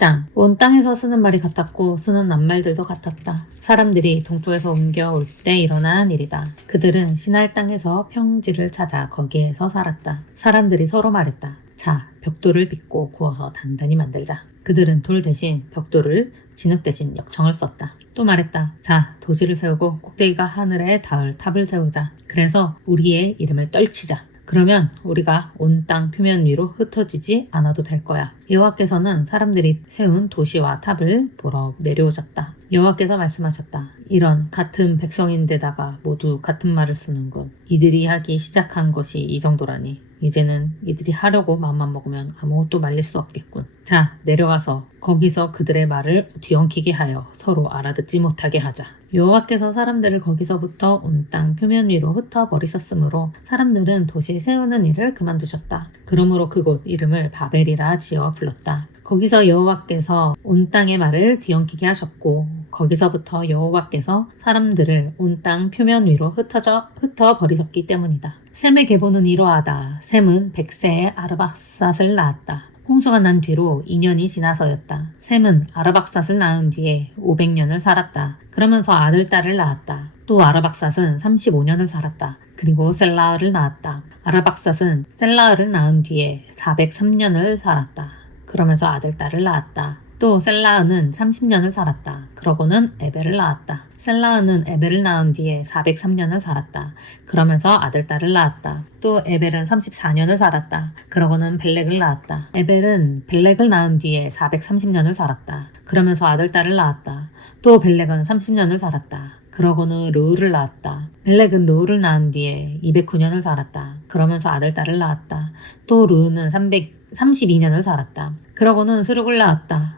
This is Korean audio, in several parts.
10장. 온 땅에서 쓰는 말이 같았고 쓰는 낱말들도 같았다. 사람들이 동쪽에서 옮겨올 때 일어난 일이다. 그들은 시날 땅에서 평지를 찾아 거기에서 살았다. 사람들이 서로 말했다. 자, 벽돌을 빚고 구워서 단단히 만들자. 그들은 돌 대신 벽돌을, 진흙 대신 역청을 썼다. 또 말했다. 자, 도시를 세우고 꼭대기가 하늘에 닿을 탑을 세우자. 그래서 우리의 이름을 떨치자. 그러면 우리가 온 땅 표면 위로 흩어지지 않아도 될 거야. 여호와께서는 사람들이 세운 도시와 탑을 보러 내려오셨다. 여호와께서 말씀하셨다. 이런 같은 백성인데다가 모두 같은 말을 쓰는군. 이들이 하기 시작한 것이 이 정도라니. 이제는 이들이 하려고 마음만 먹으면 아무것도 말릴 수 없겠군. 자, 내려가서 거기서 그들의 말을 뒤엉키게 하여 서로 알아듣지 못하게 하자. 여호와께서 사람들을 거기서부터 온 땅 표면 위로 흩어버리셨으므로 사람들은 도시 세우는 일을 그만두셨다. 그러므로 그곳 이름을 바벨이라 지어 불렀다. 거기서 여호와께서 온 땅의 말을 뒤엉키게 하셨고 거기서부터 여호와께서 사람들을 온 땅 표면 위로 흩어버리셨기 때문이다. 셈의 계보는 이러하다. 셈은 100세에 아르박삿을 낳았다. 홍수가 난 뒤로 2년이 지나서였다. 셈은 아르박삿을 낳은 뒤에 500년을 살았다. 그러면서 아들, 딸을 낳았다. 또 아르박삿은 35년을 살았다. 그리고 셀라를 낳았다. 아르박삿은 셀라를 낳은 뒤에 403년을 살았다. 그러면서 아들, 딸을 낳았다. 또 셀라은 30년을 살았다. 그러고는 에벨을 낳았다. 셀라은 에벨을 낳은 뒤에 403년을 살았다. 그러면서 아들, 딸을 낳았다. 또 에벨은 34년을 살았다. 그러고는 벨렉을 낳았다. 에벨은 벨렉을 낳은 뒤에 430년을 살았다. 그러면서 아들, 딸을 낳았다. 또 벨렉은 30년을 살았다. 그러고는 르우를 낳았다. 벨렉은 르우를 낳은 뒤에 209년을 살았다. 그러면서 아들, 딸을 낳았다. 또 르우는 32년을 살았다. 그러고는 스룩을 낳았다.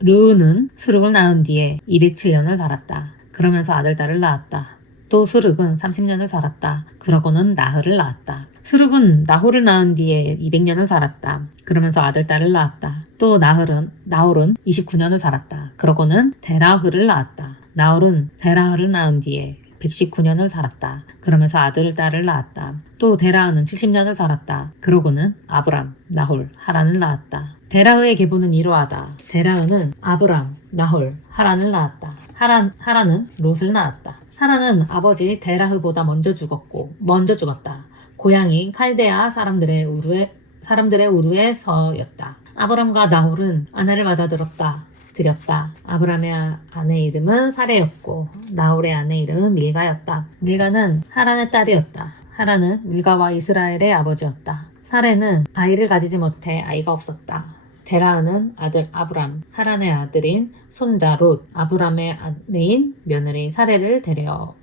르우는 스룩을 낳은 뒤에 207년을 살았다. 그러면서 아들, 딸을 낳았다. 또 스룩은 30년을 살았다. 그러고는 나흐를 낳았다. 스룩은 나홀을 낳은 뒤에 200년을 살았다. 그러면서 아들, 딸을 낳았다. 또 나홀은 29년을 살았다. 그러고는 데라흐를 낳았다. 나홀은 데라흐를 낳은 뒤에 119년을 살았다. 그러면서 아들, 딸을 낳았다. 또 데라흐는 70년을 살았다. 그러고는 아브람, 나홀, 하란을 낳았다. 데라흐의 계보는 이러하다. 데라흐는 아브람, 나홀, 하란을 낳았다. 하란은 롯을 낳았다. 하란은 아버지 데라흐보다 먼저 죽었다. 고향이 칼데아 사람들의 우르에서였다. 아브람과 나홀은 아내를 맞아들였다. 아브람의 아내 이름은 사레였고 나홀의 아내 이름은 밀가였다. 밀가는 하란의 딸이었다. 하란은 밀가와 이스라엘의 아버지였다. 사레는 아이를 가지지 못해 아이가 없었다. 데라흐는 아들 아브람, 하란의 아들인 손자 롯, 아브람의 아내인 며느리 사레를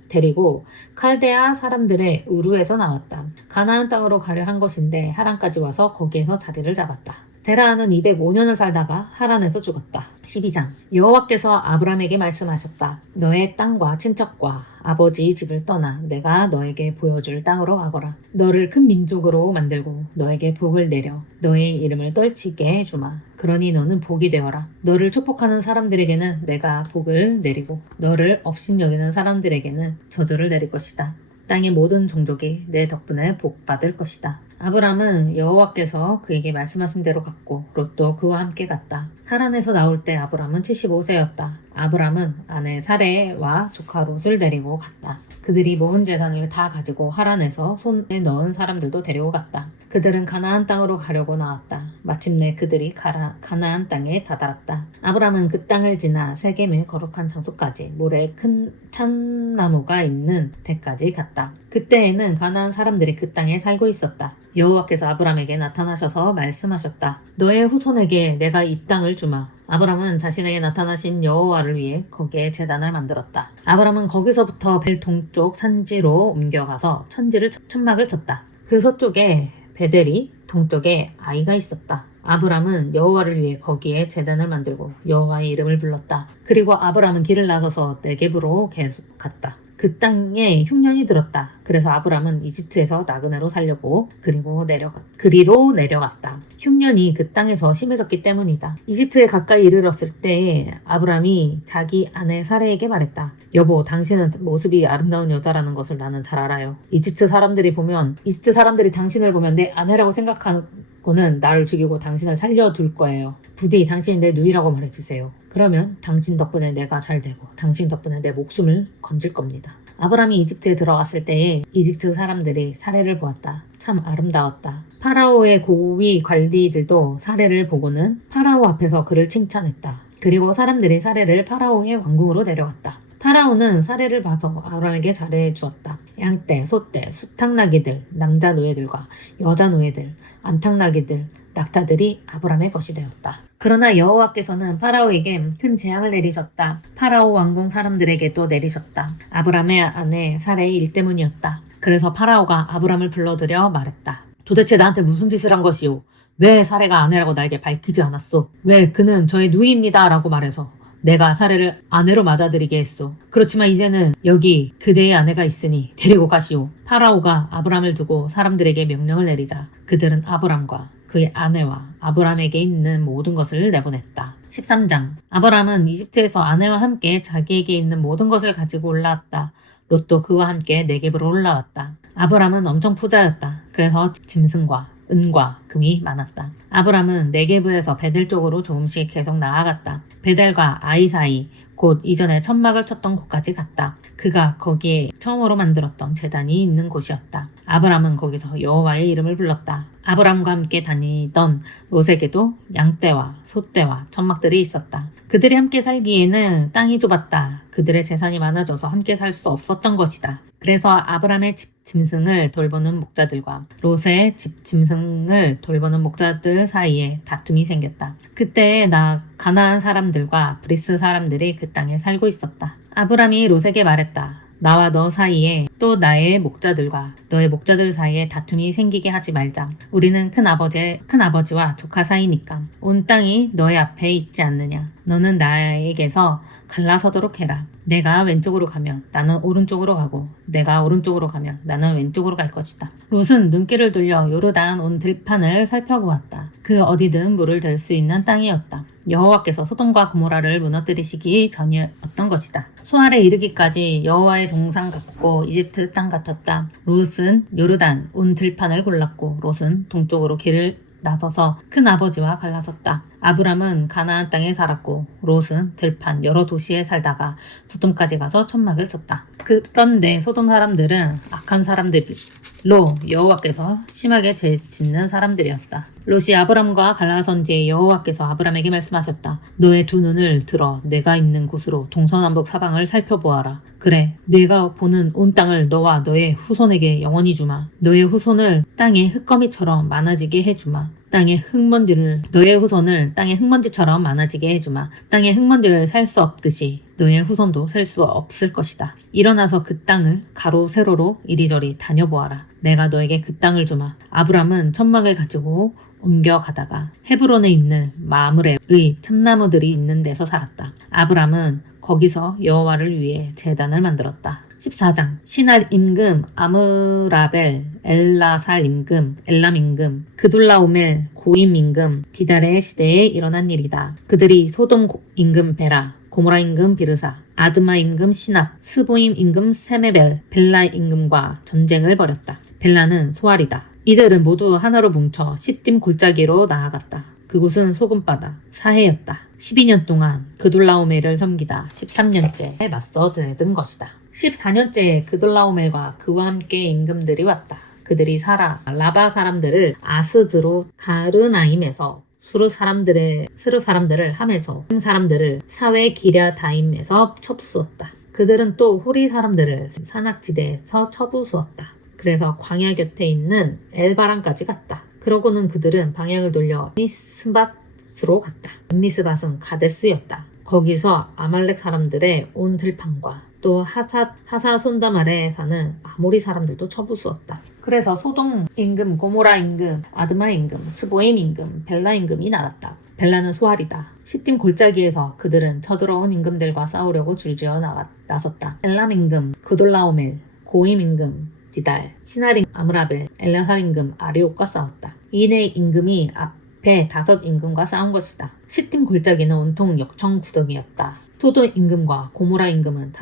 데리고 칼데아 사람들의 우르에서 나왔다. 가나안 땅으로 가려 한 것인데 하란까지 와서 거기에서 자리를 잡았다. 데라흐는 205년을 살다가 하란에서 죽었다. 12장. 여호와께서 아브람에게 말씀하셨다. 너의 땅과 친척과 아버지 집을 떠나 내가 너에게 보여줄 땅으로 가거라. 너를 큰 민족으로 만들고 너에게 복을 내려 너의 이름을 떨치게 해주마. 그러니 너는 복이 되어라. 너를 축복하는 사람들에게는 내가 복을 내리고 너를 업신여기는 사람들에게는 저주를 내릴 것이다. 땅의 모든 종족이 내 덕분에 복받을 것이다. 아브람은 여호와께서 그에게 말씀하신 대로 갔고 롯도 그와 함께 갔다. 하란에서 나올 때 아브람은 75세였다. 아브람은 아내 사레와 조카 롯을 데리고 갔다. 그들이 모은 재산을 다 가지고 하란에서 손에 넣은 사람들도 데리고 갔다. 그들은 가나안 땅으로 가려고 나왔다. 마침내 그들이 가나안 땅에 다다랐다. 아브람은 그 땅을 지나 세겜의 거룩한 장소까지 모래에 큰 참나무가 있는 데까지 갔다. 그때에는 가나안 사람들이 그 땅에 살고 있었다. 여호와께서 아브람에게 나타나셔서 말씀하셨다. 너의 후손에게 내가 이 땅을 주마. 아브람은 자신에게 나타나신 여호와를 위해 거기에 제단을 만들었다. 아브람은 거기서부터 벨 동쪽 산지로 옮겨가서 천막을 쳤다. 그 서쪽에 베델이, 동쪽에 아이가 있었다. 아브람은 여호와를 위해 거기에 제단을 만들고 여호와의 이름을 불렀다. 그리고 아브람은 길을 나서서 네겝으로 갔다. 그 땅에 흉년이 들었다. 그래서 아브람은 이집트에서 나그네로 살려고 그리로 내려갔다. 흉년이 그 땅에서 심해졌기 때문이다. 이집트에 가까이 이르렀을 때 아브람이 자기 아내 사레에게 말했다. 여보, 당신은 모습이 아름다운 여자라는 것을 나는 잘 알아요. 이집트 사람들이 당신을 보면 내 아내라고 생각하고 받고는 나를 죽이고 당신을 살려둘 거예요. 부디 당신이 내 누이라고 말해주세요. 그러면 당신 덕분에 내가 잘 되고 당신 덕분에 내 목숨을 건질 겁니다. 아브람이 이집트에 들어갔을 때에 이집트 사람들이 사례를 보았다. 참 아름다웠다. 파라오의 고위 관리들도 사례를 보고는 파라오 앞에서 그를 칭찬했다. 그리고 사람들이 사례를 파라오의 왕궁으로 데려갔다. 파라오는 사례를 봐서 아브람에게 잘해 주었다. 양떼, 소떼, 수탉나귀들, 남자 노예들과 여자 노예들, 암탉나귀들, 낙타들이 아브람의 것이 되었다. 그러나 여호와께서는 파라오에게 큰 재앙을 내리셨다. 파라오 왕궁 사람들에게도 내리셨다. 아브람의 아내 사레의 일 때문이었다. 그래서 파라오가 아브람을 불러들여 말했다. 도대체 나한테 무슨 짓을 한 것이오? 왜 사레가 아내라고 나에게 밝히지 않았소? 왜 그는 저의 누이입니다 라고 말해서 내가 사례를 아내로 맞아들이게 했소. 그렇지만 이제는 여기 그대의 아내가 있으니 데리고 가시오. 파라오가 아브람을 두고 사람들에게 명령을 내리자 그들은 아브람과 그의 아내와 아브람에게 있는 모든 것을 내보냈다. 13장 아브람은 이집트에서 아내와 함께 자기에게 있는 모든 것을 가지고 올라왔다. 롯도 그와 함께 네겝으로 올라왔다. 아브람은 엄청 부자였다. 그래서 짐승과 은과 금이 많았다. 아브람은 네겝에서 베델 쪽으로 조금씩 계속 나아갔다. 베델과 아이 사이 곧 이전에 천막을 쳤던 곳까지 갔다. 그가 거기에 처음으로 만들었던 제단이 있는 곳이었다. 아브람은 거기서 여호와의 이름을 불렀다. 아브람과 함께 다니던 롯에게도 양떼와 소떼와 천막들이 있었다. 그들이 함께 살기에는 땅이 좁았다. 그들의 재산이 많아져서 함께 살 수 없었던 것이다. 그래서 아브람의 집 짐승을 돌보는 목자들과 롯의 집 짐승을 돌보는 목자들 사이에 다툼이 생겼다. 그때 가나안 사람들과 브리스 사람들이 그 땅에 살고 있었다. 아브람이 롯에게 말했다. 나와 너 사이에 또 나의 목자들과 너의 목자들 사이에 다툼이 생기게 하지 말자. 우리는 큰아버지와 조카 사이니까. 온 땅이 너의 앞에 있지 않느냐. 너는 나에게서 갈라서도록 해라. 내가 왼쪽으로 가면 나는 오른쪽으로 가고 내가 오른쪽으로 가면 나는 왼쪽으로 갈 것이다. 롯은 눈길을 돌려 요르단 온 들판을 살펴보았다. 그 어디든 물을 댈 수 있는 땅이었다. 여호와께서 소돔과 고모라를 무너뜨리시기 전이었던 것이다. 소알에 이르기까지 여호와의 동산 같고 이집트 땅 같았다. 롯은 요르단 온 들판을 골랐고 롯은 동쪽으로 길을 나서서 큰아버지와 갈라섰다. 아브람은 가나안 땅에 살았고 롯은 들판 여러 도시에 살다가 소돔까지 가서 천막을 쳤다. 그런데 소돔 사람들은 악한 사람들로 여호와께서 심하게 죄짓는 사람들이었다. 롯이 아브람과 갈라선 뒤에 여호와께서 아브람에게 말씀하셨다. 너의 두 눈을 들어 내가 있는 곳으로 동서남북 사방을 살펴보아라. 그래, 내가 보는 온 땅을 너와 너의 후손에게 영원히 주마. 너의 후손을 땅의 흙거미처럼 많아지게 해주마. 너의 후손을 땅의 흙먼지처럼 많아지게 해주마. 땅의 흙먼지를 살 수 없듯이 너의 후손도 살 수 없을 것이다. 일어나서 그 땅을 가로 세로로 이리저리 다녀보아라. 내가 너에게 그 땅을 주마. 아브람은 천막을 가지고 옮겨가다가 헤브론에 있는 마므레의 참나무들이 있는 데서 살았다. 아브람은 거기서 여호와를 위해 제단을 만들었다. 14장 시날 임금 아므라벨 엘라살 임금 엘람 임금 그돌라오멜 고임 임금 디달의 시대에 일어난 일이다. 그들이 소돔 임금 베라 고모라 임금 비르사 아드마 임금 시납 스보임 임금 세메벨 벨라 임금과 전쟁을 벌였다. 벨라는 소알이다. 이들은 모두 하나로 뭉쳐 시딤 골짜기로 나아갔다. 그곳은 소금바다 사해였다. 12년 동안 그돌라오멜을 섬기다 13년째에 맞서 드는 것이다. 14년째에 그돌라오멜과 그와 함께 임금들이 왔다. 그들이 라바 사람들을 아스드로 가르나임에서 스루 사람들을 함에서 사람들을 사웨 기랴다임에서 쳐부수었다. 그들은 또 호리 사람들을 산악지대에서 쳐부수었다. 그래서 광야 곁에 있는 엘바람까지 갔다. 그러고는 그들은 방향을 돌려 미스밧으로 갔다. 미스밧은 가데스였다. 거기서 아말렉 사람들의 온 들판과 또 하사손담 아래에 사는 아모리 사람들도 쳐부수었다. 그래서 소돔 임금, 고모라 임금, 아드마 임금, 스보임 임금, 벨라 임금이 나갔다. 벨라는 소알이다. 시딤 골짜기에서 그들은 쳐들어온 임금들과 싸우려고 줄지어 나섰다. 엘람 임금, 그돌라오멜, 고임 임금, 디달, 시나림, 아므라벨, 엘라살 임금, 아리옥과 싸웠다. 이네 임금이 앞에 5 임금과 싸운 것이다. 시딤 골짜기는 온통 역청 구덩이였다. 소돔 임금과 고모라 임금은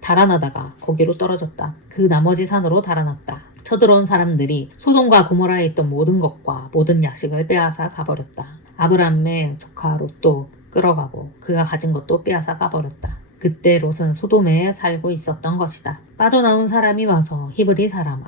달아나다가 거기로 떨어졌다. 그 나머지 산으로 달아났다. 쳐들어온 사람들이 소돔과 고모라에 있던 모든 것과 모든 야식을 빼앗아 가버렸다. 아브람의 조카 롯도 끌어가고 그가 가진 것도 빼앗아 가버렸다. 그때 롯은 소돔에 살고 있었던 것이다. 빠져나온 사람이 와서 히브리 사람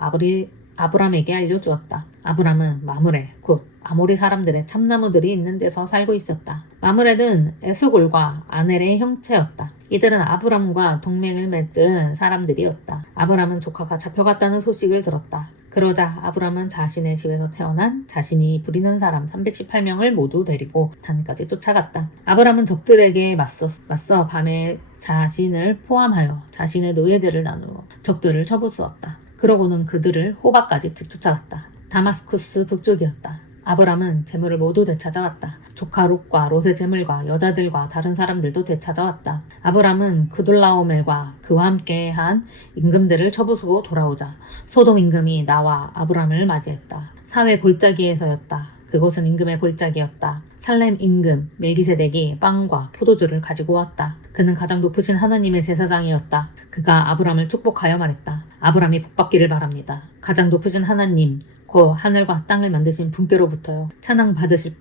아브람에게 알려주었다. 아브람은 마므레 곧 아모리 사람들의 참나무들이 있는 데서 살고 있었다. 마므레는 에스골과 아넬의 형체였다. 이들은 아브람과 동맹을 맺은 사람들이었다. 아브람은 조카가 잡혀갔다는 소식을 들었다. 그러자 아브람은 자신의 집에서 태어난 자신이 부리는 사람 318명을 모두 데리고 단까지 쫓아갔다. 아브람은 적들에게 맞서 밤에 자신을 포함하여 자신의 노예들을 나누어 적들을 쳐부수었다. 그러고는 그들을 호바까지 뒤쫓아갔다. 다마스쿠스 북쪽이었다. 아브람은 재물을 모두 되찾아왔다. 조카 롯과 롯의 재물과 여자들과 다른 사람들도 되찾아왔다. 아브람은 그돌라오멜과 그와 함께한 임금들을 쳐부수고 돌아오자 소돔 임금이 나와 아브람을 맞이했다. 사회 골짜기에서였다. 그곳은 임금의 골짜기였다. 살렘 임금 멜기세덱이 빵과 포도주를 가지고 왔다. 그는 가장 높으신 하나님의 제사장이었다. 그가 아브람을 축복하여 말했다. 아브람이 복받기를 바랍니다. 가장 높으신 하나님 곧 하늘과 땅을 만드신 분께로부터요 찬양 받으실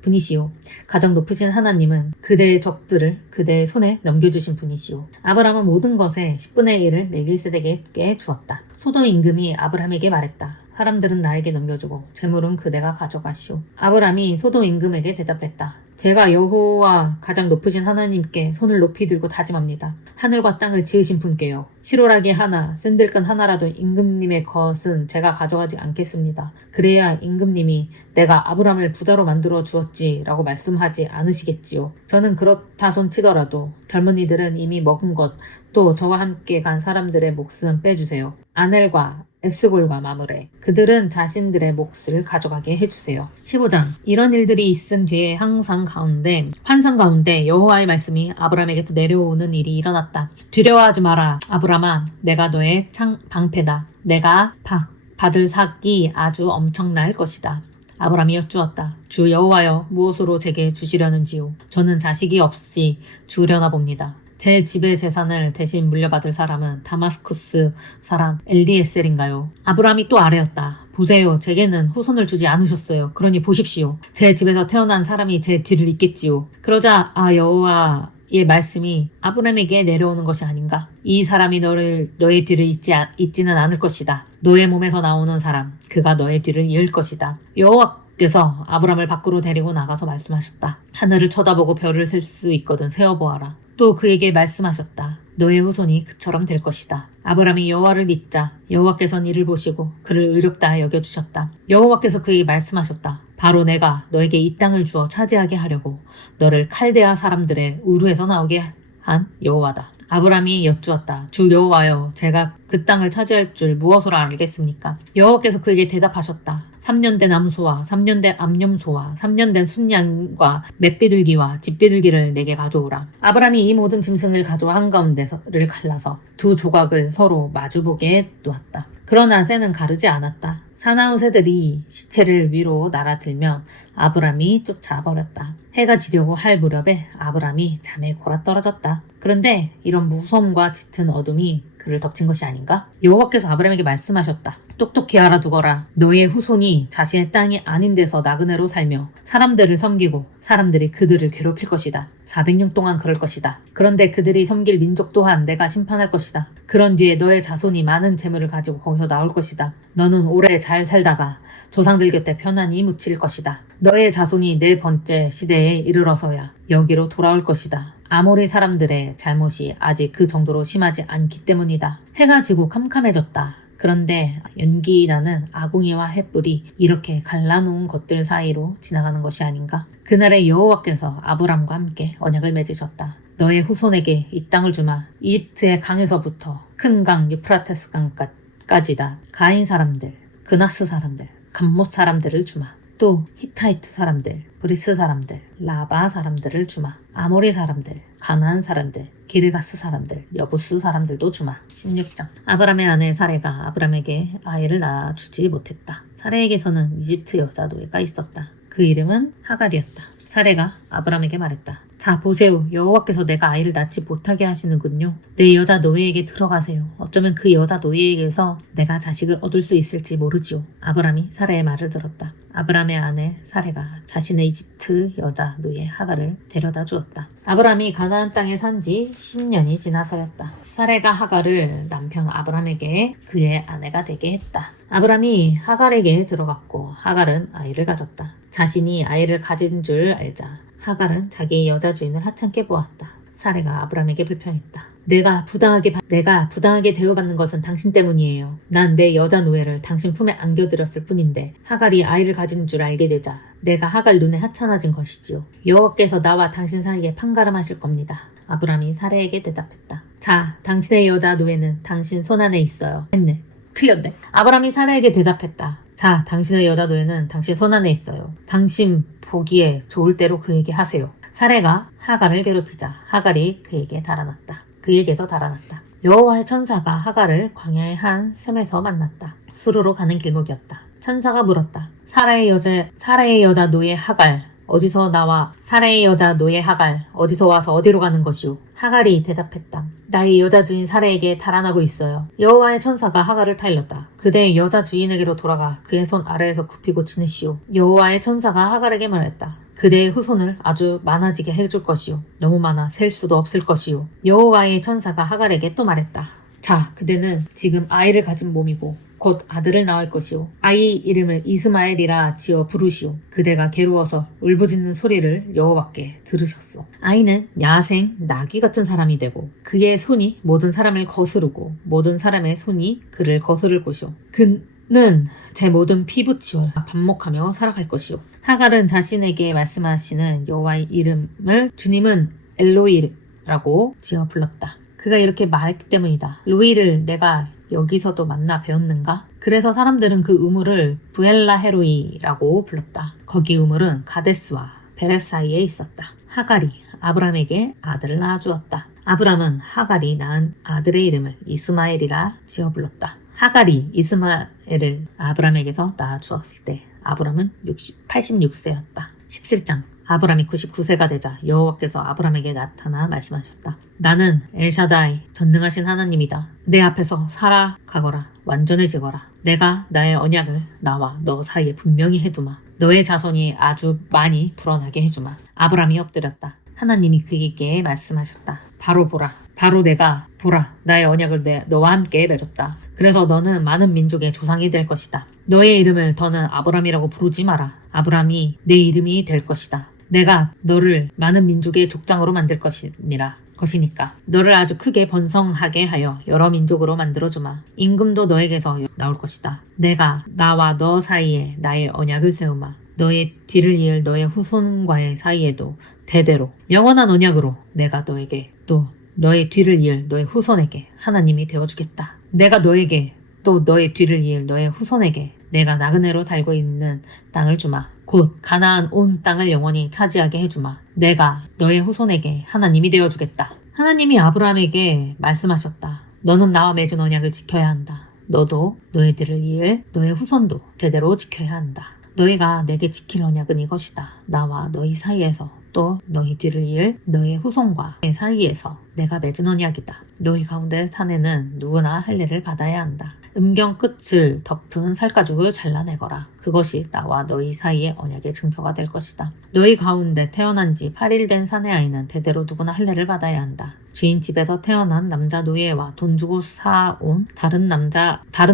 분이시오. 가장 높으신 하나님은 그대의 적들을 그대의 손에 넘겨주신 분이시오. 아브람은 모든 것의 10분의 1을 멜기세덱에게 주었다. 소돔 임금이 아브람에게 말했다. 사람들은 나에게 넘겨주고 재물은 그대가 가져가시오. 아브람이 소돔 임금에게 대답했다. 제가 여호와 가장 높으신 하나님께 손을 높이 들고 다짐합니다. 하늘과 땅을 지으신 분께요. 실오라기 하나, 샌들끈 하나라도 임금님의 것은 제가 가져가지 않겠습니다. 그래야 임금님이 내가 아브람을 부자로 만들어 주었지라고 말씀하지 않으시겠지요. 저는 그렇다 손치더라도 젊은이들은 이미 먹은 것, 또 저와 함께 간 사람들의 목숨 빼주세요. 아넬과 에스골과 마므레 그들은 자신들의 몫을 가져가게 해주세요. 15장 이런 일들이 있은 뒤에 환상 가운데 여호와의 말씀이 아브람에게서 내려오는 일이 일어났다. 두려워하지 마라. 아브람아 내가 너의 방패다. 내가 받을 삭이 아주 엄청날 것이다. 아브람이 여쭈었다. 주 여호와여 무엇으로 제게 주시려는지요. 저는 자식이 없이 주려나 봅니다. 제 집의 재산을 대신 물려받을 사람은 다마스쿠스 사람 엘리에셀인가요? 아브람이 또 아뢰었다. 보세요. 제게는 후손을 주지 않으셨어요. 그러니 보십시오. 제 집에서 태어난 사람이 제 뒤를 잇겠지요. 그러자 여호와의 말씀이 아브람에게 내려오는 것이 아닌가? 이 사람이 너의 뒤를 잇지는 않을 것이다. 너의 몸에서 나오는 사람, 그가 너의 뒤를 이을 것이다. 여호와께서 아브람을 밖으로 데리고 나가서 말씀하셨다. 하늘을 쳐다보고 별을 셀 수 있거든 세어보아라. 또 그에게 말씀하셨다. 너의 후손이 그처럼 될 것이다. 아브람이 여호와를 믿자 여호와께서는 이를 보시고 그를 의롭다 여겨주셨다. 여호와께서 그에게 말씀하셨다. 바로 내가 너에게 이 땅을 주어 차지하게 하려고 너를 칼데아 사람들의 우르에서 나오게 한 여호와다. 아브람이 여쭈었다. 주 여호와여 제가 그 땅을 차지할 줄 무엇으로 알겠습니까? 여호와께서 그에게 대답하셨다. 3년 된 암소와 3년 된 암염소와 3년 된 순양과 맷비둘기와 집비둘기를 내게 가져오라. 아브람이 이 모든 짐승을 가져와 한가운데를 갈라서 두 조각을 서로 마주보게 놓았다. 그러나 새는 가르지 않았다. 사나운 새들이 시체를 위로 날아들면 아브람이 쫓아버렸다. 해가 지려고 할 무렵에 아브람이 잠에 골아떨어졌다. 그런데 이런 무서움과 짙은 어둠이 그를 덮친 것이 아닌가? 여호와께서 아브람에게 말씀하셨다. 똑똑히 알아두거라. 너의 후손이 자신의 땅이 아닌 데서 나그네로 살며 사람들을 섬기고 사람들이 그들을 괴롭힐 것이다. 400년 동안 그럴 것이다. 그런데 그들이 섬길 민족 또한 내가 심판할 것이다. 그런 뒤에 너의 자손이 많은 재물을 가지고 거기서 나올 것이다. 너는 오래 잘 살다가 조상들 곁에 편안히 묻힐 것이다. 너의 자손이 네 번째 시대에 이르러서야 여기로 돌아올 것이다. 아모리 사람들의 잘못이 아직 그 정도로 심하지 않기 때문이다. 해가 지고 캄캄해졌다. 그런데 연기 나는 아궁이와 횃불이 이렇게 갈라놓은 것들 사이로 지나가는 것이 아닌가? 그날에 여호와께서 아브람과 함께 언약을 맺으셨다. 너의 후손에게 이 땅을 주마. 이집트의 강에서부터 큰 강 유프라테스 강까지다. 가인 사람들, 그나스 사람들, 감못 사람들을 주마. 또 히타이트 사람들, 브리스 사람들, 라바 사람들을 주마. 아모리 사람들, 가나안 사람들, 기르가스 사람들, 여부스 사람들도 주마. 16장 아브람의 아내 사레가 아브람에게 아이를 낳아주지 못했다. 사레에게서는 이집트 여자 노예가 있었다. 그 이름은 하갈이었다. 사레가 아브람에게 말했다. 자, 보세요. 여호와께서 내가 아이를 낳지 못하게 하시는군요. 내 여자 노예에게 들어가세요. 어쩌면 그 여자 노예에게서 내가 자식을 얻을 수 있을지 모르지요. 아브람이 사라의 말을 들었다. 아브람의 아내 사레가 자신의 이집트 여자 노예 하갈을 데려다 주었다. 아브람이 가나안 땅에 산 지 10년이 지나서였다. 사레가 하갈을 남편 아브람에게 그의 아내가 되게 했다. 아브람이 하갈에게 들어갔고 하갈은 아이를 가졌다. 자신이 아이를 가진 줄 알자 하갈은 자기의 여자 주인을 하찮게 보았다. 사레가 아브람에게 불평했다. 내가 부당하게 대우받는 것은 당신 때문이에요. 난 내 여자 노예를 당신 품에 안겨들였을 뿐인데 하갈이 아이를 가진 줄 알게 되자 내가 하갈 눈에 하찮아진 것이지요. 여호와께서 나와 당신 사이에 판가름하실 겁니다. 아브람이 사레에게 대답했다. 자, 당신의 여자 노예는 당신 손안에 있어요. 했네. 틀렸네. 아브람이 사레에게 대답했다. 자, 당신의 여자 노예는 당신 손안에 있어요. 당신 보기에 좋을 대로 그에게 하세요. 사레가 하갈을 괴롭히자 하갈이 그에게서 달아났다. 여호와의 천사가 하갈을 광야의 한 샘에서 만났다. 수르로 가는 길목이었다. 천사가 물었다. 사라의 여자 노예 하갈 사라의 여자 노예 하갈 어디서 와서 어디로 가는 것이오? 하갈이 대답했다. 나의 여자 주인 사라에게 달아나고 있어요. 여호와의 천사가 하갈을 타일렀다. 그대의 여자 주인에게로 돌아가 그의 손 아래에서 굽히고 지내시오. 여호와의 천사가 하갈에게 말했다. 그대의 후손을 아주 많아지게 해줄 것이오. 너무 많아 셀 수도 없을 것이오. 여호와의 천사가 하갈에게 또 말했다. 자, 그대는 지금 아이를 가진 몸이고 곧 아들을 낳을 것이오. 아이 이름을 이스마엘이라 지어 부르시오. 그대가 괴로워서 울부짖는 소리를 여호와께 들으셨소. 아이는 야생 나귀 같은 사람이 되고 그의 손이 모든 사람을 거스르고 모든 사람의 손이 그를 거스를 것이오. 그는 제 모든 피부치와 반목하며 살아갈 것이오. 하갈은 자신에게 말씀하시는 여호와의 이름을 주님은 엘로이라고 지어 불렀다. 그가 이렇게 말했기 때문이다. 로이를 내가 여기서도 만나 배웠는가? 그래서 사람들은 그 우물을 부엘라헤로이라고 불렀다. 거기 우물은 가데스와 베레 사이에 있었다. 하갈이 아브람에게 아들을 낳아주었다. 아브람은 하갈이 낳은 아들의 이름을 이스마엘이라 지어 불렀다. 하갈이 이스마엘을 아브람에게서 낳아주었을 때 아브람은 86세였다. 17장 아브람이 99세가 되자 여호와께서 아브람에게 나타나 말씀하셨다. 나는 엘샤다이 전능하신 하나님이다. 내 앞에서 살아가거라 완전해지거라. 내가 나의 언약을 나와 너 사이에 분명히 해두마. 너의 자손이 아주 많이 불어나게 해주마. 아브람이 엎드렸다. 하나님이 그에게 말씀하셨다. 보라 나의 언약을 너와 함께 맺었다. 그래서 너는 많은 민족의 조상이 될 것이다. 너의 이름을 더는 아브람이라고 부르지 마라. 아브람이 내 이름이 될 것이다. 내가 너를 많은 민족의 족장으로 만들 것이니까 너를 아주 크게 번성하게 하여 여러 민족으로 만들어주마. 임금도 너에게서 나올 것이다. 내가 나와 너 사이에 나의 언약을 세우마. 너의 뒤를 이을 너의 후손과의 사이에도 대대로 영원한 언약으로 내가 너에게 또 너의 뒤를 이을 너의 후손에게 하나님이 되어주겠다. 내가 너에게 또 너의 뒤를 이을 너의 후손에게 내가 나그네로 살고 있는 땅을 주마. 곧 가나안 온 땅을 영원히 차지하게 해주마. 내가 너의 후손에게 하나님이 되어주겠다. 하나님이 아브라함에게 말씀하셨다. 너는 나와 맺은 언약을 지켜야 한다. 너도 너의 뒤를 이을 너의 후손도 대대로 지켜야 한다. 너희가 내게 지킬 언약은 이것이다. 나와 너희 사이에서 또 너희 뒤를 이을 너의 후손과 내 사이에서 내가 맺은 언약이다. 너희 가운데 사내는 누구나 할례를 받아야 한다. 음경 끝을 덮은 살가죽을 잘라내거라. 그것이 나와 너희 사이의 언약의 증표가 될 것이다. 너희 가운데 태어난 지 8일 된 사내 아이는 대대로 누구나 할례를 받아야 한다. 주인 집에서 태어난 남자 노예와 돈 주고 사온 다른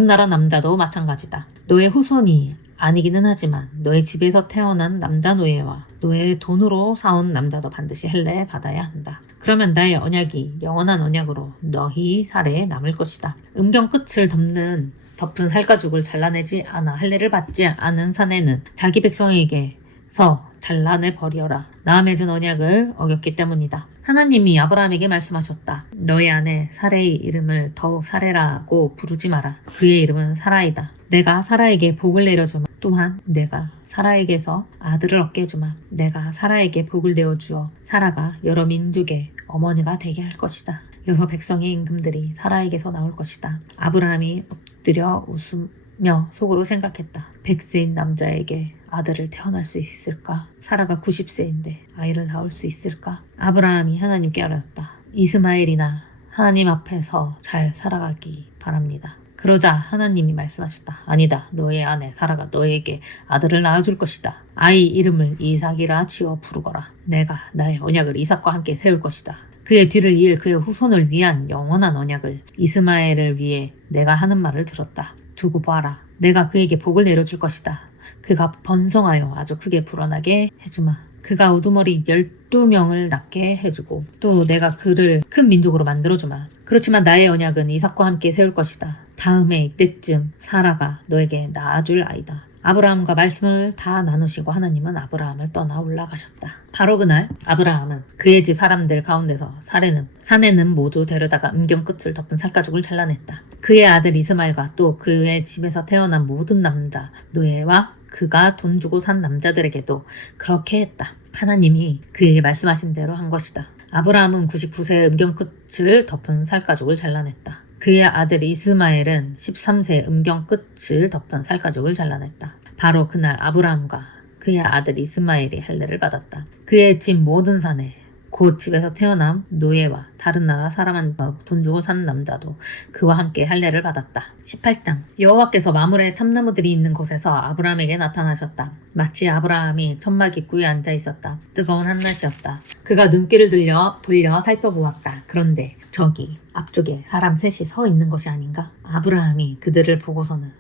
나라 남자도 마찬가지다. 너의 후손이 아니기는 하지만 너의 집에서 태어난 남자 노예와 너의 돈으로 사온 남자도 반드시 할례 받아야 한다. 그러면 나의 언약이 영원한 언약으로 너희 살에 남을 것이다. 음경 끝을 덮은 살가죽을 잘라내지 않아 할례를 받지 않은 사내는 자기 백성에게서 잘라내 버려라. 나와 맺은 언약을 어겼기 때문이다. 하나님이 아브라함에게 말씀하셨다. 너의 아내 사레의 이름을 더욱 사레라고 부르지 마라. 그의 이름은 사라이다. 내가 사라에게 복을 내려주마. 또한 내가 사라에게서 아들을 얻게 해주마. 내가 사라에게 복을 내어주어 사라가 여러 민족의 어머니가 되게 할 것이다. 여러 백성의 임금들이 사라에게서 나올 것이다. 아브라함이 엎드려 웃으며 속으로 생각했다. 100세인 남자에게 아들을 태어날 수 있을까? 사라가 90세인데 아이를 낳을 수 있을까? 아브라함이 하나님께 아뢰었다. 이스마엘이나 하나님 앞에서 잘 살아가기 바랍니다. 그러자 하나님이 말씀하셨다. 아니다. 너의 아내 사라가 너에게 아들을 낳아줄 것이다. 아이 이름을 이삭이라 지어 부르거라. 내가 나의 언약을 이삭과 함께 세울 것이다. 그의 뒤를 이을 그의 후손을 위한 영원한 언약을 이스마엘을 위해 내가 하는 말을 들었다. 두고 봐라. 내가 그에게 복을 내려줄 것이다. 그가 번성하여 아주 크게 불어나게 해주마. 그가 우두머리 12명을 낳게 해주고 또 내가 그를 큰 민족으로 만들어주마. 그렇지만 나의 언약은 이삭과 함께 세울 것이다. 다음에 이때쯤 사라가 너에게 낳아줄 아이다. 아브라함과 말씀을 다 나누시고 하나님은 아브라함을 떠나 올라가셨다. 바로 그날 아브라함은 그의 집 사람들 가운데서 사내는 모두 데려다가 음경 끝을 덮은 살가죽을 잘라냈다. 그의 아들 이스마엘과 또 그의 집에서 태어난 모든 남자 노예와 그가 돈 주고 산 남자들에게도 그렇게 했다. 하나님이 그에게 말씀하신 대로 한 것이다. 아브라함은 99세의 음경 끝을 덮은 살가죽을 잘라냈다. 그의 아들 이스마엘은 13세의 음경 끝을 덮은 살가죽을 잘라냈다. 바로 그날 아브라함과 그의 아들 이스마엘이 할례를 받았다. 그의 집 모든 사내 곧 집에서 태어난 노예와 다른 나라 사람한테 돈 주고 산 남자도 그와 함께 할례를 받았다. 18장 여호와께서 마물의 참나무들이 있는 곳에서 아브라함에게 나타나셨다. 마치 아브라함이 천막 입구에 앉아 있었다. 뜨거운 한낮이었다. 그가 눈길을 돌려 살펴보았다. 그런데 저기 앞쪽에 사람 셋이 서 있는 것이 아닌가? 아브라함이 그들을 보고서는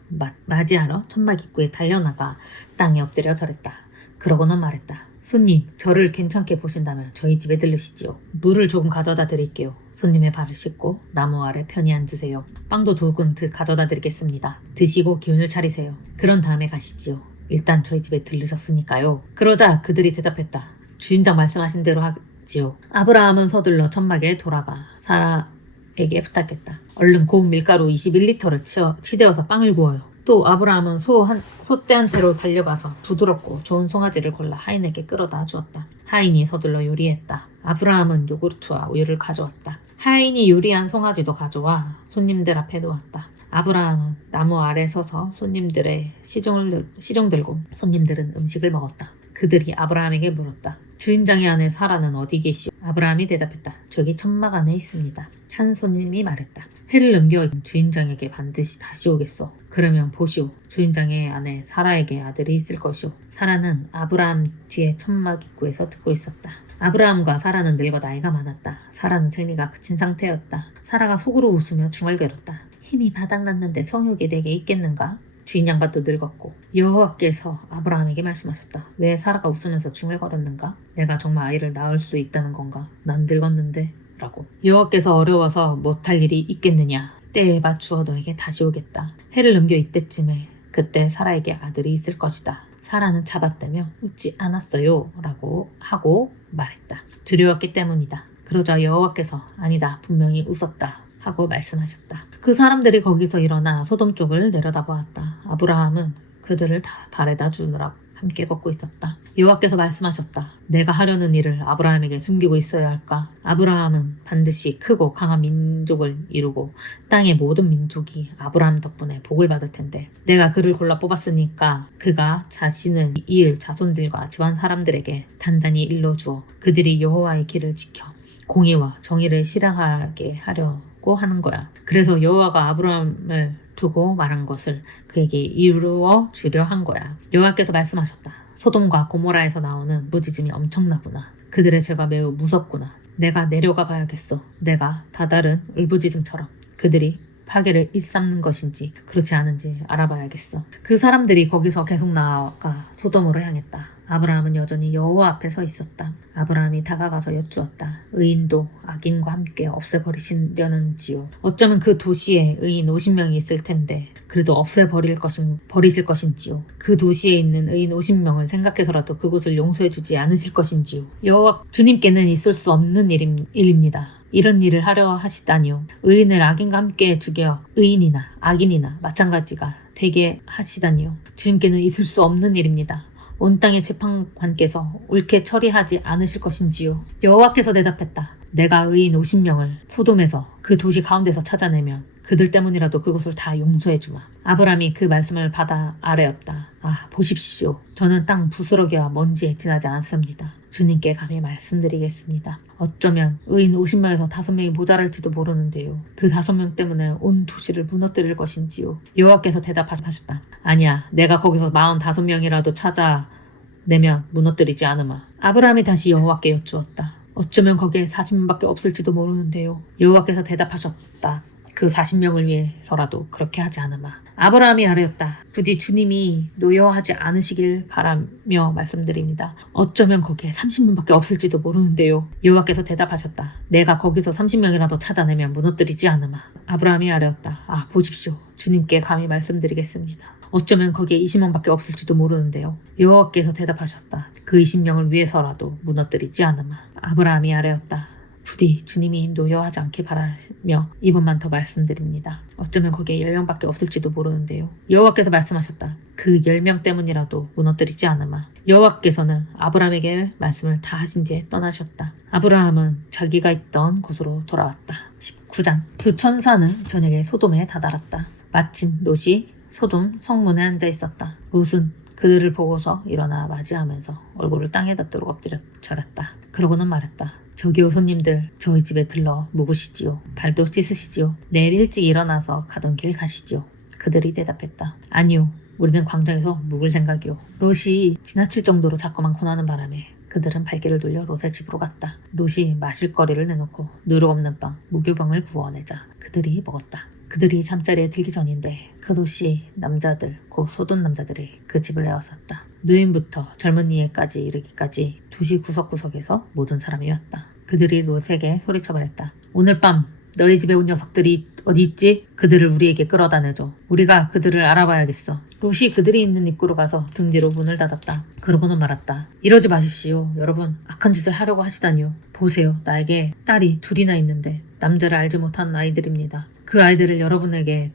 맞이하러 천막 입구에 달려나가 땅에 엎드려 절했다. 그러고는 말했다. 손님, 저를 괜찮게 보신다면 저희 집에 들르시지요. 물을 조금 가져다 드릴게요. 손님의 발을 씻고 나무 아래 편히 앉으세요. 빵도 조금 가져다 드리겠습니다. 드시고 기운을 차리세요. 그런 다음에 가시지요. 일단 저희 집에 들르셨으니까요. 그러자 그들이 대답했다. 주인장 말씀하신 대로 하지요. 아브라함은 서둘러 천막에 돌아가 사라에게 부탁했다. 얼른 고운 밀가루 21리터를 치대어서 빵을 구워요. 또 아브라함은 소떼한테로 달려가서 부드럽고 좋은 송아지를 골라 하인에게 끌어다 주었다. 하인이 서둘러 요리했다. 아브라함은 요구르트와 우유를 가져왔다. 하인이 요리한 송아지도 가져와 손님들 앞에 놓았다. 아브라함은 나무 아래 서서 손님들의 시종 들고 손님들은 음식을 먹었다. 그들이 아브라함에게 물었다. 주인장의 아내 사라는 어디 계시오? 아브라함이 대답했다. 저기 천막 안에 있습니다. 한 손님이 말했다. 해를 넘겨 주인장에게 반드시 다시 오겠소. 그러면 보시오. 주인장의 아내 사라에게 아들이 있을 것이오. 사라는 아브라함 뒤에 천막 입구에서 듣고 있었다. 아브라함과 사라는 늙어 나이가 많았다. 사라는 생리가 그친 상태였다. 사라가 속으로 웃으며 중얼거렸다. 힘이 바닥났는데 성욕이 내게 있겠는가? 주인 양반도 늙었고 여호와께서 아브라함에게 말씀하셨다. 왜 사라가 웃으면서 중얼거렸는가? 내가 정말 아이를 낳을 수 있다는 건가? 난 늙었는데 라고. 여호와께서 어려워서 못할 일이 있겠느냐? 때에 맞추어 너에게 다시 오겠다. 해를 넘겨 이때쯤에 그때 사라에게 아들이 있을 것이다. 사라는 잡아떼며 웃지 않았어요 라고 하고 말했다. 두려웠기 때문이다. 그러자 여호와께서 아니다 분명히 웃었다 하고 말씀하셨다. 그 사람들이 거기서 일어나 소돔 쪽을 내려다보았다. 아브라함은 그들을 다 바래다 주느라고 함께 걷고 있었다. 여호와께서 말씀하셨다. 내가 하려는 일을 아브라함에게 숨기고 있어야 할까? 아브라함은 반드시 크고 강한 민족을 이루고 땅의 모든 민족이 아브라함 덕분에 복을 받을 텐데 내가 그를 골라 뽑았으니까 그가 자신을 이을 자손들과 집안 사람들에게 단단히 일러주어 그들이 여호와의 길을 지켜 공의와 정의를 실행하게 하려고 하는 거야. 그래서 여호와가 아브라함을 두고 말한 것을 그에게 이루어 주려 한 거야. 여호와께서 말씀하셨다. 소돔과 고모라에서 나오는 무지짐이 엄청나구나. 그들의 죄가 매우 무섭구나. 내가 내려가 봐야겠어. 내가 다다른 울부짖음처럼 그들이 파괴를 일삼는 것인지 그렇지 않은지 알아봐야겠어. 그 사람들이 거기서 계속 나아가 소돔으로 향했다. 아브라함은 여전히 여호와 앞에 서 있었다. 아브라함이 다가가서 여쭈었다. 의인도 악인과 함께 없애버리시려는지요. 어쩌면 그 도시에 의인 50명이 있을 텐데 그래도 없애버리실 것인지요. 그 도시에 있는 의인 50명을 생각해서라도 그곳을 용서해주지 않으실 것인지요. 여호와 주님께는 있을 수 없는 일입니다. 이런 일을 하려 하시다니요. 의인을 악인과 함께 죽여 의인이나 악인이나 마찬가지가 되게 하시다니요. 주님께는 있을 수 없는 일입니다. 온 땅의 재판관께서 옳게 처리하지 않으실 것인지요. 여호와께서 대답했다. 내가 의인 50명을 소돔에서 그 도시 가운데서 찾아내면 그들 때문이라도 그곳을 다 용서해 주마. 아브라함이 그 말씀을 받아 아뢰었다. 아, 보십시오. 저는 땅 부스러기와 먼지에 지나지 않습니다. 주님께 감히 말씀드리겠습니다. 어쩌면 의인 50명에서 5명이 모자랄지도 모르는데요. 그 5명 때문에 온 도시를 무너뜨릴 것인지요. 여호와께서 대답하셨다. 아니야, 내가 거기서 45명이라도 찾아내면 무너뜨리지 않으마. 아브라함이 다시 여호와께 여쭈었다. 어쩌면 거기에 40명밖에 없을지도 모르는데요. 여호와께서 대답하셨다. 그 40명을 위해서라도 그렇게 하지 않으마. 아브라함이 아뢰었다. 부디 주님이 노여하지 않으시길 바라며 말씀드립니다. 어쩌면 거기에 30명밖에 없을지도 모르는데요. 여호와께서 대답하셨다. 내가 거기서 30명이라도 찾아내면 무너뜨리지 않으마. 아브라함이 아뢰었다. 아, 보십시오. 주님께 감히 말씀드리겠습니다. 어쩌면 거기에 20명밖에 없을지도 모르는데요. 여호와께서 대답하셨다. 그 20명을 위해서라도 무너뜨리지 않으마. 아브라함이 아뢰었다. 부디 주님이 노여하지 않길 바라며 이번만 더 말씀드립니다. 어쩌면 거기에 10명밖에 없을지도 모르는데요. 여호와께서 말씀하셨다. 그 10명 때문이라도 무너뜨리지 않으마. 여호와께서는 아브라함에게 말씀을 다 하신 뒤에 떠나셨다. 아브라함은 자기가 있던 곳으로 돌아왔다. 19장. 두 천사는 저녁에 소돔에 다다랐다. 마침 롯이 소돔 성문에 앉아 있었다. 롯은 그들을 보고서 일어나 맞이하면서 얼굴을 땅에 닿도록 엎드려 절했다. 그러고는 말했다. 저기요 손님들, 저희 집에 들러 묵으시지요. 발도 씻으시지요. 내일 일찍 일어나서 가던 길 가시지요. 그들이 대답했다. 아니요, 우리는 광장에서 묵을 생각이요. 롯이 지나칠 정도로 자꾸만 고나는 바람에 그들은 발길을 돌려 롯의 집으로 갔다. 롯이 마실 거리를 내놓고 누룩 없는 빵, 무교병을 구워내자 그들이 먹었다. 그들이 잠자리에 들기 전인데 그 도시 남자들, 곧 소돔 남자들이 그 집을 에워쌌다. 누인부터 젊은이에까지 이르기까지 도시 구석구석에서 모든 사람이 왔다. 그들이 롯에게 소리쳐 말했다. 오늘 밤 너희 집에 온 녀석들이 어디 있지? 그들을 우리에게 끌어다 내줘. 우리가 그들을 알아봐야겠어. 롯이 그들이 있는 입구로 가서 등 뒤로 문을 닫았다. 그러고는 말았다. 이러지 마십시오. 여러분, 악한 짓을 하려고 하시다니요. 보세요. 나에게 딸이 둘이나 있는데 남자를 알지 못한 아이들입니다. 그 아이들을 여러분에게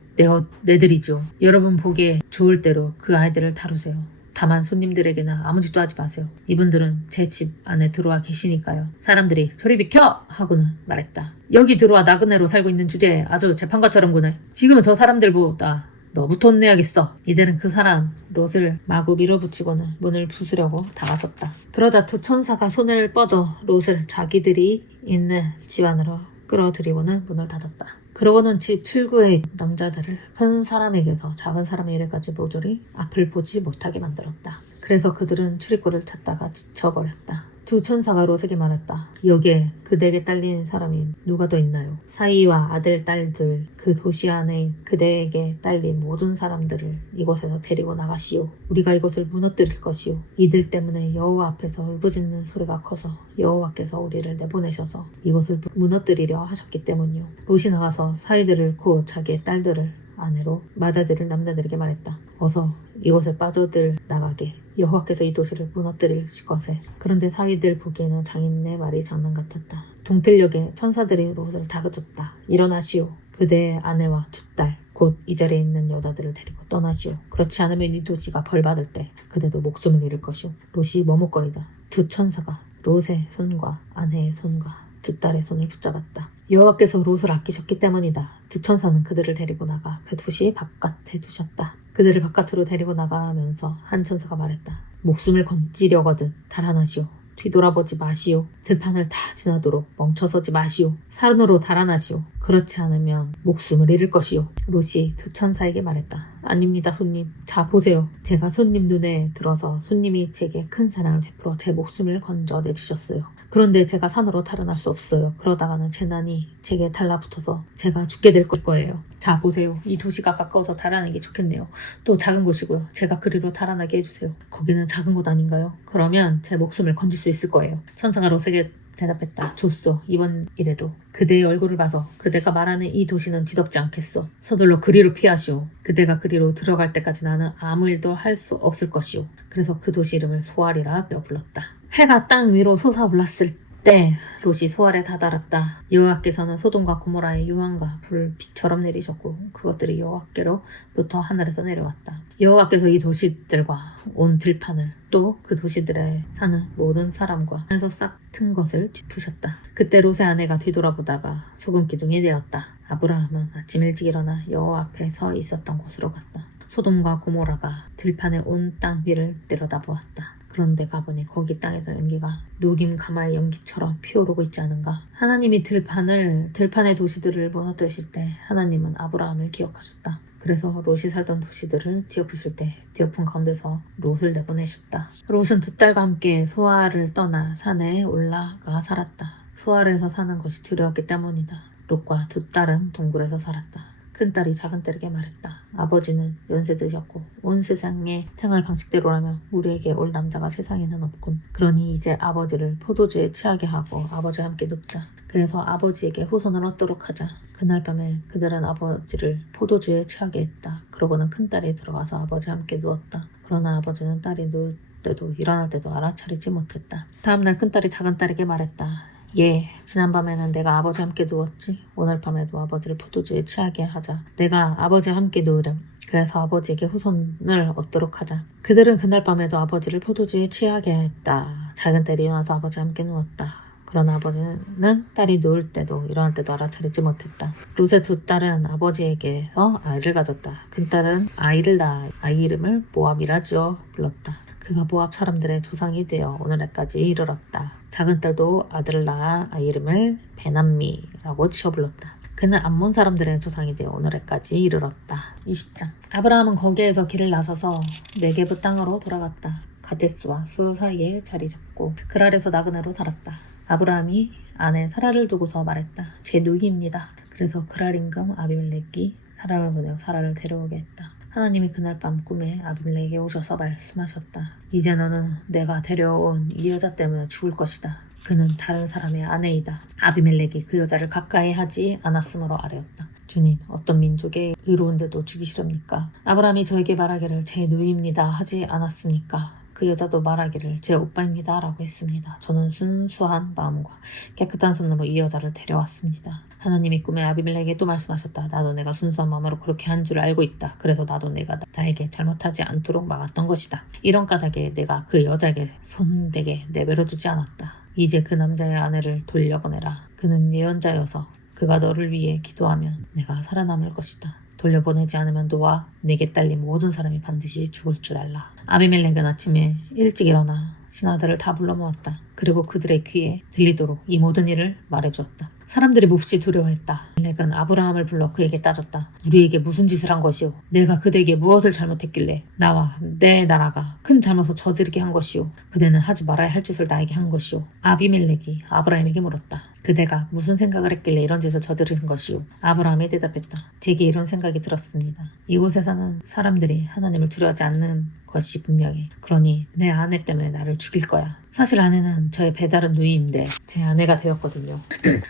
내드리죠. 여러분 보기에 좋을 대로 그 아이들을 다루세요. 다만 손님들에게는 아무 짓도 하지 마세요. 이분들은 제 집 안에 들어와 계시니까요. 사람들이 저리 비켜! 하고는 말했다. 여기 들어와 나그네로 살고 있는 주제에 아주 재판관처럼 구네. 지금은 저 사람들보다 너부터 혼내야겠어. 이들은 그 사람 롯을 마구 밀어붙이고는 문을 부수려고 다가섰다. 그러자 두 천사가 손을 뻗어 롯을 자기들이 있는 집 안으로 끌어들이고는 문을 닫았다. 그러고는 집 출구에 있는 남자들을 큰 사람에게서 작은 사람에 이르까지 모조리 앞을 보지 못하게 만들었다. 그래서 그들은 출입구를 찾다가 지쳐버렸다. 두 천사가 롯에게 말했다. 여기에 그대에게 딸린 사람이 누가 더 있나요? 사이와 아들, 딸들, 그 도시 안에 그대에게 딸린 모든 사람들을 이곳에서 데리고 나가시오. 우리가 이곳을 무너뜨릴 것이오. 이들 때문에 여호와 앞에서 울부짖는 소리가 커서 여호와께서 우리를 내보내셔서 이곳을 무너뜨리려 하셨기 때문이오. 롯이 나가서 사이들을 곧 자기의 딸들을 아내로 맞아들일 남자들에게 말했다. 어서 이곳을 빠져들 나가게. 여호와께서 이 도시를 무너뜨릴 것에. 그런데 사이들 보기에는 장인의 말이 장난 같았다. 동틀녘에 천사들이 롯을 다그쳤다. 일어나시오. 그대의 아내와 두 딸, 곧 이 자리에 있는 여자들을 데리고 떠나시오. 그렇지 않으면 이 도시가 벌받을 때 그대도 목숨을 잃을 것이오. 롯이 머뭇거리다 두 천사가 롯의 손과 아내의 손과 두 딸의 손을 붙잡았다. 여호와께서 롯을 아끼셨기 때문이다. 두 천사는 그들을 데리고 나가 그 도시 바깥에 두셨다. 그들을 바깥으로 데리고 나가면서 한 천사가 말했다. 목숨을 건지려거든 달아나시오. 뒤돌아보지 마시오. 들판을 다 지나도록 멈춰서지 마시오. 산으로 달아나시오. 그렇지 않으면 목숨을 잃을 것이오. 롯이 두 천사에게 말했다. 아닙니다, 손님. 자, 보세요. 제가 손님 눈에 들어서 손님이 제게 큰 사랑을 베풀어 제 목숨을 건져내주셨어요. 그런데 제가 산으로 달아날 수 없어요. 그러다가는 재난이 제게 달라붙어서 제가 죽게 될 거예요. 자, 보세요. 이 도시가 가까워서 달아나기 좋겠네요. 또 작은 곳이고요. 제가 그리로 달아나게 해주세요. 거기는 작은 곳 아닌가요? 그러면 제 목숨을 건질 수 있을 거예요. 천사가 롯에게 대답했다. 좋소. 이번 일에도 그대의 얼굴을 봐서 그대가 말하는 이 도시는 뒤덮지 않겠소. 서둘러 그리로 피하시오. 그대가 그리로 들어갈 때까지 나는 아무 일도 할 수 없을 것이오. 그래서 그 도시 이름을 소알이라 불렀다. 해가 땅 위로 솟아올랐을 그때 롯이 소알에 다다랐다. 여호와께서는 소돔과 고모라의 유황과 불을 비처럼 내리셨고 그것들이 여호와께로부터 하늘에서 내려왔다. 여호와께서 이 도시들과 온 들판을 또 그 도시들에 사는 모든 사람과 에서 싹튼 것을 뒤푸셨다. 그때 롯의 아내가 뒤돌아보다가 소금 기둥이 되었다. 아브라함은 아침 일찍 일어나 여호와 앞에 서 있었던 곳으로 갔다. 소돔과 고모라가 들판의 온 땅 위를 내려다보았다. 그런데 가보니 거기 땅에서 연기가 녹임 가마의 연기처럼 피어오르고 있지 않은가. 하나님이 들판의 도시들을 무너뜨리실 때 하나님은 아브라함을 기억하셨다. 그래서 롯이 살던 도시들을 뒤엎으실 때 뒤엎은 가운데서 롯을 내보내셨다. 롯은 두 딸과 함께 소알을 떠나 산에 올라가 살았다. 소알에서 사는 것이 두려웠기 때문이다. 롯과 두 딸은 동굴에서 살았다. 큰딸이 작은딸에게 말했다. 아버지는 연세 드셨고 온 세상의 생활 방식대로라면 우리에게 올 남자가 세상에는 없군. 그러니 이제 아버지를 포도주에 취하게 하고 아버지와 함께 눕자. 그래서 아버지에게 후손을 얻도록 하자. 그날 밤에 그들은 아버지를 포도주에 취하게 했다. 그러고는 큰딸이 들어가서 아버지와 함께 누웠다. 그러나 아버지는 딸이 누울 때도 일어날 때도 알아차리지 못했다. 다음날 큰딸이 작은딸에게 말했다. 예, 지난밤에는 내가 아버지와 함께 누웠지. 오늘 밤에도 아버지를 포도주에 취하게 하자. 내가 아버지와 함께 누우렴. 그래서 아버지에게 후손을 얻도록 하자. 그들은 그날 밤에도 아버지를 포도주에 취하게 했다. 작은 딸이 일어나서 아버지와 함께 누웠다. 그러나 아버지는 딸이 누울 때도 일어날 때도 알아차리지 못했다. 롯의 두 딸은 아버지에게서 아이를 가졌다. 큰딸은 아이를 낳아 아이 이름을 모압이라 지어 불렀다. 그가 모압 사람들의 조상이 되어 오늘날까지 이르렀다. 작은 딸도 아들을 낳아 아이 이름을 베남미라고 지어 불렀다. 그는 암몬 사람들의 조상이 되어 오늘날까지 이르렀다. 20장. 아브라함은 거기에서 길을 나서서 네게브 땅으로 돌아갔다. 가데스와 술 사이에 자리 잡고 그랄에서 나그네로 살았다. 아브라함이 아내 사라를 두고서 말했다. 제 누이입니다. 그래서 그랄 임금 아비멜렉이 사라를 보내어 사라를 데려오게 했다. 하나님이 그날 밤 꿈에 아비멜렉에게 오셔서 말씀하셨다. 이제 너는 내가 데려온 이 여자 때문에 죽을 것이다. 그는 다른 사람의 아내이다. 아비멜렉이 그 여자를 가까이 하지 않았으므로 아뢰었다. 주님, 어떤 민족의 의로운데도 죽이시렵니까? 아브라함이 저에게 말하기를 제 누이입니다 하지 않았습니까? 그 여자도 말하기를 제 오빠입니다 라고 했습니다. 저는 순수한 마음과 깨끗한 손으로 이 여자를 데려왔습니다. 하나님이 꿈에 아비멜렉에게 또 말씀하셨다. 나도 내가 순수한 마음으로 그렇게 한 줄 알고 있다. 그래서 나도 내가 나에게 잘못하지 않도록 막았던 것이다. 이런 까닭에 내가 그 여자에게 손대게 내버려두지 않았다. 이제 그 남자의 아내를 돌려보내라. 그는 예언자여서 그가 너를 위해 기도하면 내가 살아남을 것이다. 돌려보내지 않으면 너와 내게 딸린 모든 사람이 반드시 죽을 줄 알라. 아비멜렉은 아침에 일찍 일어나 신하들을 다 불러 모았다. 그리고 그들의 귀에 들리도록 이 모든 일을 말해주었다. 사람들이 몹시 두려워했다. 아비멜렉은 아브라함을 불러 그에게 따졌다. 우리에게 무슨 짓을 한 것이오? 내가 그대에게 무엇을 잘못했길래 나와 내 나라가 큰 잘못을 저지르게 한 것이오? 그대는 하지 말아야 할 짓을 나에게 한 것이오? 아비멜렉이 아브라함에게 물었다. 그대가 무슨 생각을 했길래 이런 짓을 저지른 것이오? 아브라함이 대답했다. 제게 이런 생각이 들었습니다. 이곳에 사는 사람들이 하나님을 두려워하지 않는 것이 분명해. 그러니 내 아내 때문에 나를 죽일 거야. 사실 아내는 저의 배다른 누이인데 제 아내가 되었거든요.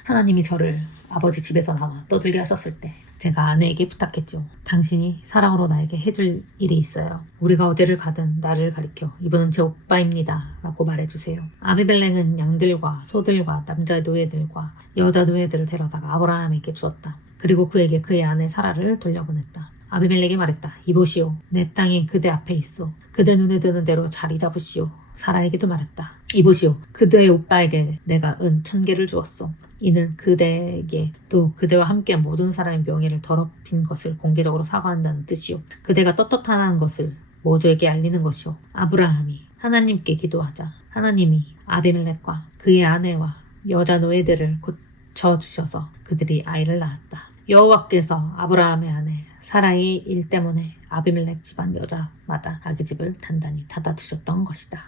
하나님이 저를 아버지 집에서 나와 떠들게 하셨을 때 제가 아내에게 부탁했죠. 당신이 사랑으로 나에게 해줄 일이 있어요. 우리가 어디를 가든 나를 가리켜 이분은 제 오빠입니다 라고 말해주세요. 아비멜렉은 양들과 소들과 남자 노예들과 여자 노예들을 데려다가 아브라함에게 주었다. 그리고 그에게 그의 아내 사라를 돌려보냈다. 아비멜렉이 말했다. 이보시오. 내 땅이 그대 앞에 있어. 그대 눈에 드는 대로 자리 잡으시오. 사라에게도 말했다. 이보시오. 그대의 오빠에게 내가 은 1000개를 주었소. 이는 그대에게 또 그대와 함께한 모든 사람의 명예를 더럽힌 것을 공개적으로 사과한다는 뜻이오. 그대가 떳떳하다는 것을 모두에게 알리는 것이오. 아브라함이 하나님께 기도하자 하나님이 아비멜렉과 그의 아내와 여자 노예들을 고쳐주셔서 그들이 아이를 낳았다. 여호와께서 아브라함의 아내 사라의 일 때문에 아비멜렉 집안 여자마다 아기 집을 단단히 닫아두셨던 것이다.